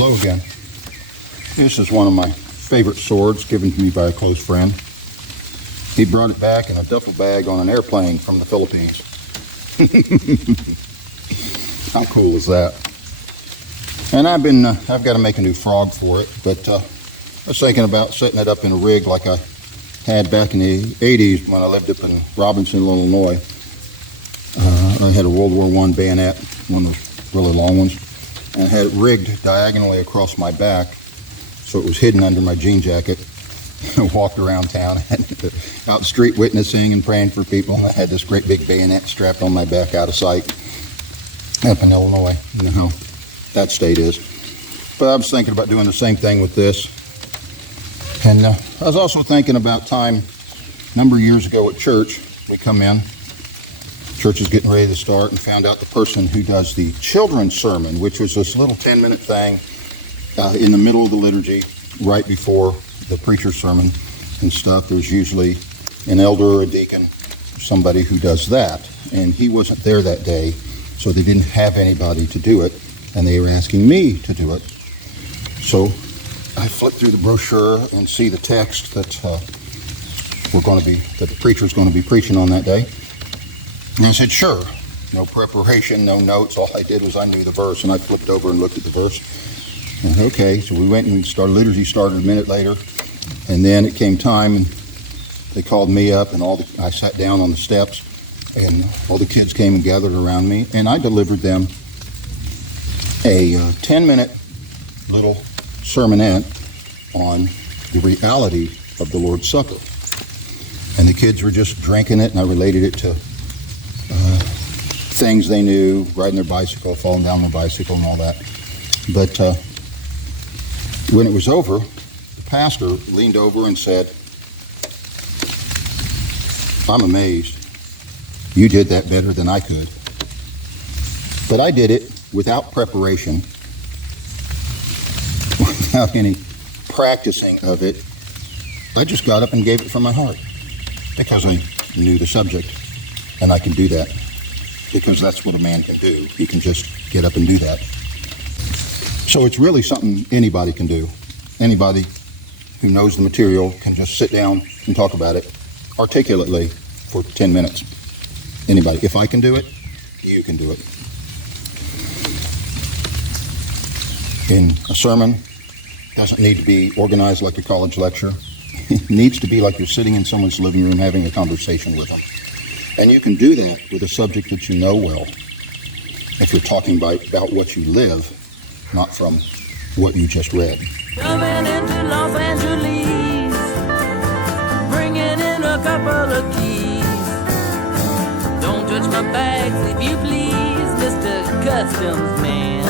Hello again. This is one of my favorite swords given to me by a close friend. He brought it back in a duffel bag on an airplane from the Philippines. How cool is that? And I've got to make a new frog for it, but I was thinking about setting it up in a rig like I had back in the 80s when I lived up in Robinson, Illinois. I had a World War I bayonet, one of those really long ones, and I had it rigged diagonally across my back so it was hidden under my jean jacket. I walked around town out the street witnessing and praying for people, and I had this great big bayonet strapped on my back out of sight up in Illinois. You know how that state is. But I was thinking about doing the same thing with this. And I was also thinking about time a number of years ago at church. We come in, church is getting ready to start, and found out the person who does the children's sermon, which was this little 10-minute thing in the middle of the liturgy, right before the preacher's sermon and stuff. There's usually an elder or a deacon, somebody who does that. And he wasn't there that day, so they didn't have anybody to do it, and they were asking me to do it. So I flip through the brochure and see the text that that the preacher's going to be preaching on that day. And I said, sure. No preparation, no notes. All I did was I knew the verse, and I flipped over and looked at the verse. And okay, so we went and we started. Liturgy started a minute later, and then it came time, and they called me up, and I sat down on the steps, and all the kids came and gathered around me, and I delivered them a 10-minute little sermonette on the reality of the Lord's Supper. And the kids were just drinking it, and I related it to things they knew, riding their bicycle, falling down their bicycle and all that. But when it was over, the pastor leaned over and said, I'm amazed. You did that better than I could. But I did it without preparation, without any practicing of it. I just got up and gave it from my heart because I knew the subject, and I can do that because that's what a man can do. He can just get up and do that. So it's really something anybody can do. Anybody who knows the material can just sit down and talk about it articulately for 10 minutes. Anybody. If I can do it, you can do it. In a sermon, it doesn't need to be organized like a college lecture. It needs to be like you're sitting in someone's living room having a conversation with them. And you can do that with a subject that you know well. If you're talking about what you live, not from what you just read. Coming into Los Angeles, bringing in a couple of keys. Don't touch my bags if you please, Mr. Customs Man.